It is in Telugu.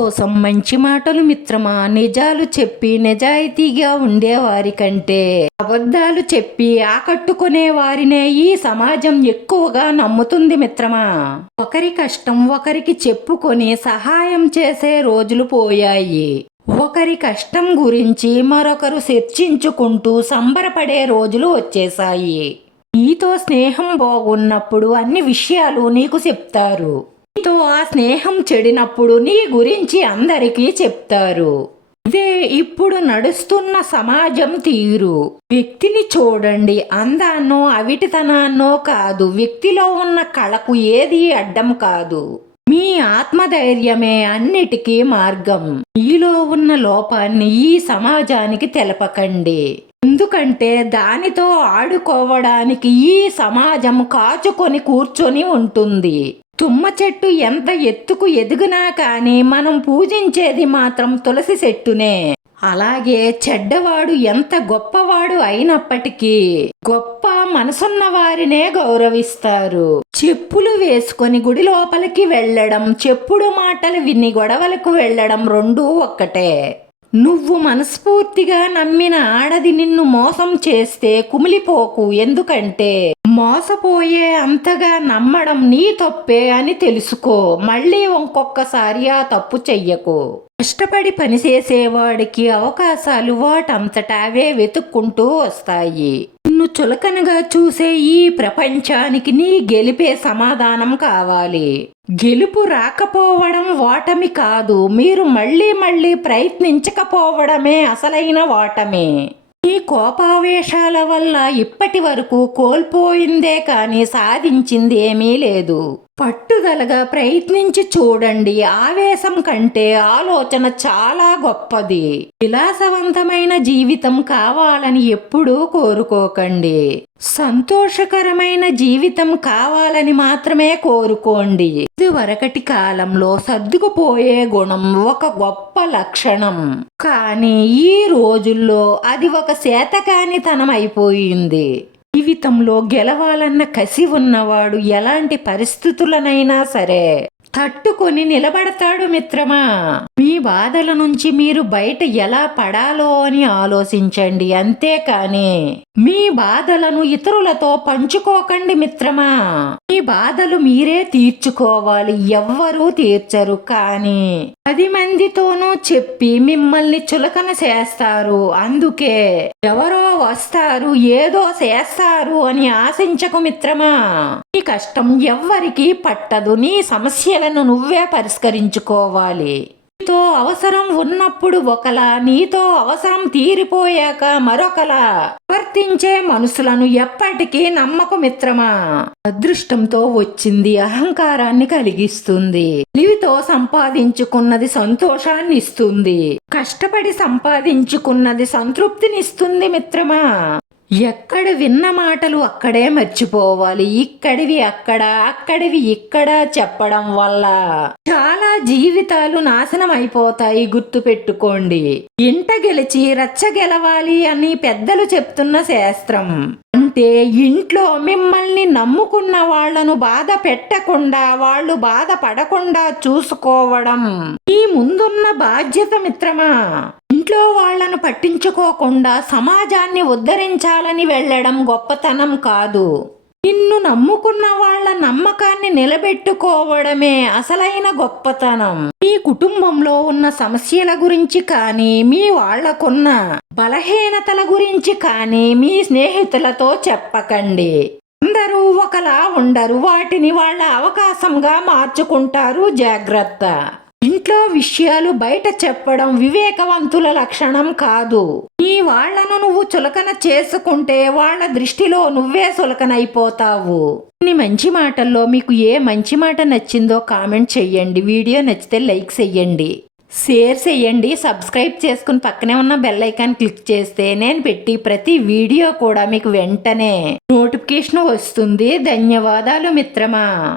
కోసం మంచి మాటలు మిత్రమా నిజాలు చెప్పి నిజాయితీగా ఉండేవారి కంటే అబద్ధాలు చెప్పి ఆకట్టుకునే వారినే ఈ సమాజం ఎక్కువగా నమ్ముతుంది మిత్రమా. ఒకరి కష్టం ఒకరికి చెప్పుకొని సహాయం చేసే రోజులు పోయాయి. ఒకరి కష్టం గురించి మరొకరు చర్చించుకుంటూ సంబరపడే రోజులు వచ్చేశాయి. నీతో స్నేహం బాగున్నప్పుడు అన్ని విషయాలు నీకు చెప్తారు. నీతో ఆ స్నేహం చెడినప్పుడు నీ గురించి అందరికీ చెప్తారు. ఇదే ఇప్పుడు నడుస్తున్న సమాజం తీరు. వ్యక్తిని చూడండి. అందాన్నో అవిటితనాన్నో కాదు. వ్యక్తిలో ఉన్న కళకు ఏది అడ్డం కాదు. మీ ఆత్మధైర్యమే అన్నిటికీ మార్గం. మీలో ఉన్న లోపాన్ని ఈ సమాజానికి తెలపకండి. ఎందుకంటే దానితో ఆడుకోవడానికి ఈ సమాజం కాచుకొని కూర్చొని ఉంటుంది. తుమ్మ చెట్టు ఎంత ఎత్తుకు ఎదిగినా కానీ మనం పూజించేది మాత్రం తులసి చెట్టునే. అలాగే చెడ్డవాడు ఎంత గొప్పవాడు అయినప్పటికీ గొప్ప మనసున్న వారినే గౌరవిస్తారు. చెప్పులు వేసుకొని గుడి లోపలికి వెళ్ళడం చెప్పుడు మాటలు విని గొడవలకు వెళ్ళడం రెండూ ఒక్కటే. నువ్వు మనస్ఫూర్తిగా నమ్మిన ఆడది నిన్ను మోసం చేస్తే కుమిలిపోకు ఎందుకంటే మోసపోయే అంతగా నమ్మడం నీ తప్పే అని తెలుసుకో. మళ్ళీ ఇంకొక్కసారి ఆ తప్పు చెయ్యకు. కష్టపడి పనిచేసేవాడికి అవకాశాలు వాటంతటా అవే వెతుక్కుంటూ వస్తాయి. నిన్ను చులకనగా చూసే ఈ ప్రపంచానికి నీ గెలిపే సమాధానం కావాలి. గెలుపు రాకపోవడం ఓటమి కాదు మీరు మళ్ళీ మళ్ళీ ప్రయత్నించకపోవడమే అసలైన ఓటమి. ఈ కోపావేశాల వల్ల ఇప్పటి వరకు కోల్పోయిందే కానీ సాధించింది ఏమీ లేదు. పట్టుదలగా ప్రయత్నించి చూడండి. ఆవేశం కంటే ఆలోచన చాలా గొప్పది. విలాసవంతమైన జీవితం కావాలని ఎప్పుడూ కోరుకోకండి. సంతోషకరమైన జీవితం కావాలని మాత్రమే కోరుకోండి. ఇదివరకటి కాలంలో సర్దుకుపోయే గుణం ఒక గొప్ప లక్షణం. కానీ ఈ రోజుల్లో అది ఒక శాతకానితనం అయిపోయింది జీవితంలో గెలవాలన్న కసి ఉన్నవాడు ఎలాంటి పరిస్థితులనైనా సరే తట్టుకొని నిలబడతాడు మిత్రమా. మీ బాధల నుంచి మీరు బయట ఎలా పడాలో అని ఆలోచించండి అంతేకాని మీ బాధలను ఇతరులతో పంచుకోకండి మిత్రమా. మీ బాధలు మీరే తీర్చుకోవాలి ఎవ్వరూ తీర్చరు కానీ పది మందితోనూ చెప్పి మిమ్మల్ని చులకన చేస్తారు. అందుకే ఎవరో వస్తారు ఏదో చేస్తారు అని ఆశించకు మిత్రమా. నీ కష్టం ఎవ్వరికీ పట్టదు నీ సమస్యలను నువ్వే పరిష్కరించుకోవాలి. నీతో అవసరం ఉన్నప్పుడు ఒకలా నీతో అవసరం తీరిపోయాక మరొకలా. ప్రవర్తించే మనుషులను ఎప్పటికీ నమ్మకు మిత్రమా అదృష్టంతో వచ్చింది అహంకారాన్ని కలిగిస్తుంది. తెలివితో సంపాదించుకున్నది సంతోషాన్ని ఇస్తుంది. కష్టపడి సంపాదించుకున్నది సంతృప్తినిస్తుంది మిత్రమా? ఎక్కడ విన్న మాటలు అక్కడే మర్చిపోవాలి. ఇక్కడివి అక్కడ అక్కడివి ఇక్కడ చెప్పడం వల్ల చాలా జీవితాలు నాశనం అయిపోతాయి గుర్తుపెట్టుకోండి. ఇంట గెలిచి రచ్చ గెలవాలి అని పెద్దలు చెప్తున్న శాస్త్రం. అంటే ఇంట్లో మిమ్మల్ని నమ్ముకున్న వాళ్ళను బాధ పెట్టకుండా వాళ్ళు బాధపడకుండా చూసుకోవడం. ఈ ముందున్న బాధ్యత మిత్రమా? ఇంట్లో వాళ్ళను పట్టించుకోకుండా సమాజాన్ని ఉద్ధరించాలని వెళ్ళడం గొప్పతనం కాదు. నిన్ను నమ్ముకున్న వాళ్ళ నమ్మకాన్ని నిలబెట్టుకోవడమే అసలైన గొప్పతనం. మీ కుటుంబంలో ఉన్న సమస్యల గురించి కానీ మీ వాళ్ళకున్న బలహీనతల గురించి కానీ మీ స్నేహితులతో చెప్పకండి. అందరూ ఒకలా ఉండరు. వాటిని వాళ్ళ అవకాశంగా మార్చుకుంటారు. జాగ్రత్త. ఇంట్లో విషయాలు బయట చెప్పడం వివేకవంతుల లక్షణం కాదు. నీ వాళ్ళను నువ్వు చులకన చేసుకుంటే వాళ్ళ దృష్టిలో నువ్వే చులకనైపోతావు. కొన్ని మంచి మాటల్లో మీకు ఏ మంచి మాట నచ్చిందో కామెంట్ చెయ్యండి. వీడియో నచ్చితే లైక్ చెయ్యండి. షేర్ చేయండి సబ్స్క్రైబ్ చేసుకుని పక్కనే ఉన్న బెల్ ఐకాన్ క్లిక్ చేస్తే నేను పెట్టి ప్రతి వీడియో కూడా మీకు వెంటనే నోటిఫికేషన్ వస్తుంది. ధన్యవాదాలు మిత్రమా.